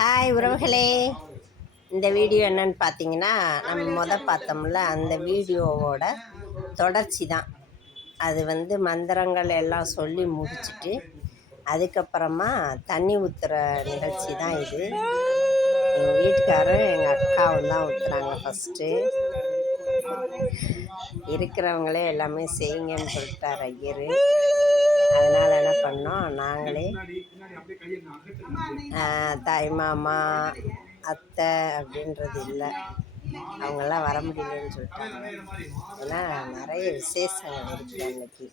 Hi உறவுகளே, இந்த video என்னன்னு பார்த்தீங்கன்னா, நம்ம பார்த்தோம்ல அந்த வீடியோவோட தொடர்ச்சி தான். அது மந்திரங்கள் எல்லாம் சொல்லி முடிச்சுட்டு அதுக்கப்புறமா தண்ணி ஊற்றுற நிகழ்ச்சி தான் இது. எங்கள் வீட்டுக்காரரும் எங்கள் அக்காவும் தான் ஊற்றுறாங்க. ஃபஸ்ட்டு இருக்கிறவங்களே எல்லாமே செய்யுங்கன்னு சொல்லிட்டார் ஐயர். அதனால் என்ன பண்ணோம், நாங்களே தாய் மாமா அத்தை அப்படின்றது இல்லை, அவங்கெல்லாம் வர முடியலன்னு சொல்லிட்டாங்க. ஏன்னா நிறைய விசேஷங்கள் இருக்குது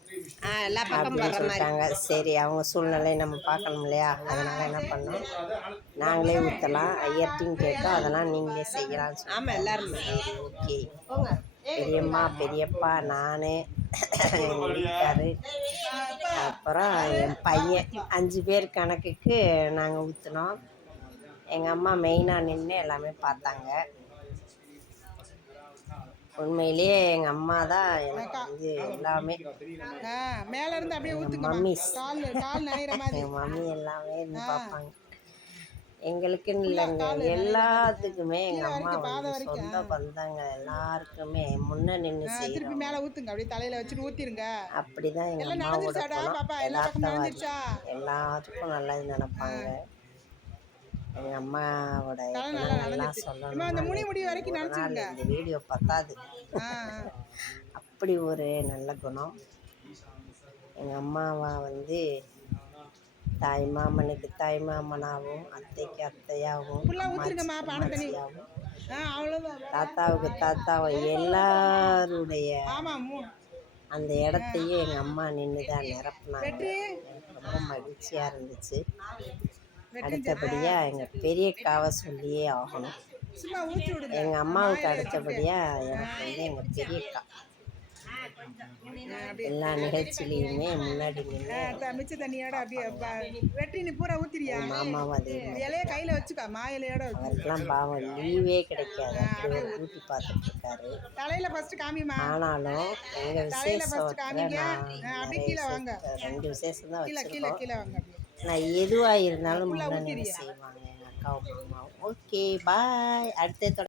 அன்னைக்கு அப்படின்னு சொல்லிட்டாங்க. சரி, அவங்க சூழ்நிலையை நம்ம பார்க்கணும் இல்லையா, அதனால் என்ன பண்ணோம், நாங்களே ஊற்றலாம், ஐயர்ட்டின்னு கேட்டோம், அதெல்லாம் நீங்களே செய்யலாம்னு சொல்லி எல்லாரும் சரி ஓகே. பெரியம்மா பெரியப்பா நான் எங்கள் வீட்டுக்காரு அப்புறம் என் பையன் 5 பேர் கணக்குக்கு நாங்கள் ஊற்றினோம். எங்கள் அம்மா மெயினாக நின்று எல்லாமே பார்த்தாங்க. உண்மையிலேயே எங்கள் அம்மா தான் எனக்கு எல்லாமே. எங்கள் மம்மி எல்லாமே இருந்து பார்ப்பாங்க. எங்களுக்குன்னு இல்லைங்க, எல்லாத்துக்குமே எங்கள் அம்மா சொந்த பந்தங்க எல்லாருக்குமே முன்ன நின்று செய்யணும். அப்படிதான் எங்கள் அம்மாவோட எல்லாத்துக்கும் நல்லது நினைப்பாங்க. எங்கள் அம்மாவோட எல்லாம் சொல்லணும். இந்த வீடியோ பத்தாது, அப்படி ஒரு நல்ல குணம். எங்கள் அம்மாவா தாய் மாமனுக்கு தாய் மாமனாகவும், அத்தைக்கு அத்தையாகவும், அம்மாச்சியாகவும், தாத்தாவுக்கு தாத்தாவும் எல்லாருடைய அந்த இடத்தையும் எங்கள் அம்மா நின்று தான் நிரப்புனாங்க. ரொம்ப மகிழ்ச்சியாக இருந்துச்சு. அடுத்தபடியாக எங்கள் பெரியக்காவை சொல்லியே ஆகணும். எங்கள் அம்மாவுக்கு அடுத்தபடியாக எனக்கு எங்கள் பெரியக்கா எல்லா நிகழ்ச்சியிலையுமே முன்னாடி நின்று மாமாவும் அதே அவருக்கெல்லாம் பாவம் லீவே கிடைக்காது, அப்படி ஒரு டியூட்டி பார்த்துட்டு இருக்காரு. ஆனாலும் எங்கள் விசேஷத்தில் நான் 2 விசேஷம் தான் வச்சுருக்கோம். நான் எதுவாக இருந்தாலும் முன்னாடி செய்வாங்க எங்கள் அக்காவும் மாமாவும். Okay bye. அடுத்த